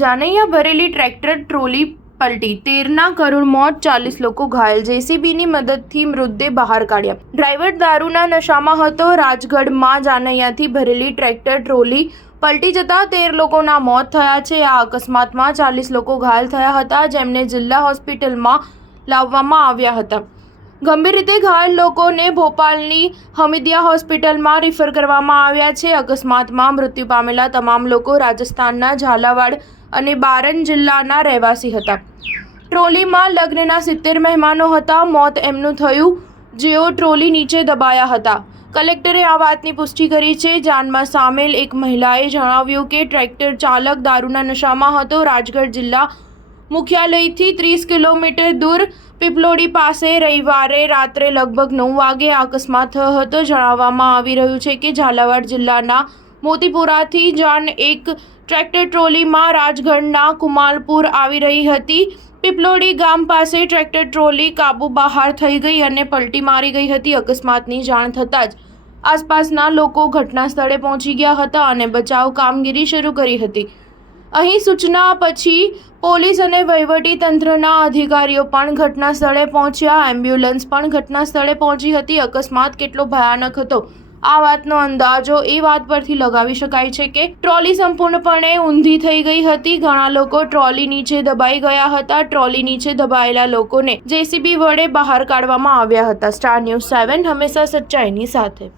જાનૈયા ભરેલી tractor trolley પલટી, 13ના કરુણ મોત, 40 લોકો ઘાયલ, જેસીબીની મદદથી મૃતદેહ બહાર કાઢ્યા. ડ્રાઈવર દારૂના નશામાં હતો. રાજગઢમાં જાનૈયાથી ભરેલી ટ્રેક્ટર ટ્રોલી પલટી જતા 13 લોકોના મોત થયા છે. આ અકસ્માતમાં 40 લોકો ઘાયલ થયા હતા, જેમને જિલ્લા હોસ્પિટલમાં લાવવામાં આવ્યા હતા. ગંભીર રીતે ઘાયલ લોકોને ભોપાલની હમીદિયા હોસ્પિટલમાં રિફર કરવામાં આવ્યા છે. અકસ્માતમાં મૃત્યુ પામેલા તમામ લોકો રાજસ્થાનના ઝાલાવાડ અને બારન જિલ્લાના રહેવાસી હતા. ટ્રોલીમાં લગ્નના 70 મહેમાનો હતા. મોત એમનું થયું જેઓ ટ્રોલી નીચે દબાયા હતા. કલેક્ટરે આ વાતની પુષ્ટિ કરી છે. જાનમાં સામેલ એક મહિલાએ જણાવ્યું કે ટ્રેક્ટર ચાલક દારૂના નશામાં હતો. રાજગઢ જિલ્લા મુખ્યાલયથી 30 કિલોમીટર દૂર પીપલોડી પાસે રવિવારે રાત્રે લગભગ 9 વાગે આ અકસ્માત થયો હતો. જણાવવામાં આવી રહ્યું છે કે ઝાલાવાડ જિલ્લાના મોતીપુરાથી જાન એક ટ્રેક્ટર ટ્રોલીમાં રાજગઢના કુમાલપુર આવી રહી હતી. પીપલોડી ગામ પાસે ટ્રેક્ટર ટ્રોલી કાબુ બહાર થઈ ગઈ અને પલટી મારી ગઈ હતી. અકસ્માતની જાણ થતાં જ આસપાસના લોકો ઘટના સ્થળે પહોંચી ગયા હતા અને બચાવ કામગીરી શરૂ કરી હતી. અહીં સૂચના પછી પોલીસ અને વહીવટી તંત્રના અધિકારીઓ પણ ઘટના સ્થળે પહોંચ્યા. એમ્બ્યુલન્સ પણ ઘટના સ્થળે પહોંચી હતી. અકસ્માત કેટલો ભયાનક હતો આ વાતનો અંદાજો એ વાત પરથી લગાવી શકાય છે કે ટ્રોલી સંપૂર્ણપણે ઊંધી થઈ ગઈ હતી. ઘણા લોકો ટ્રોલી નીચે દબાઈ ગયા હતા. ટ્રોલી નીચે દબાયેલા લોકોને જેસીબી વડે બહાર કાઢવામાં આવ્યા હતા. સ્ટાર ન્યૂઝ 7 હંમેશા સચ્ચાઈની સાથે.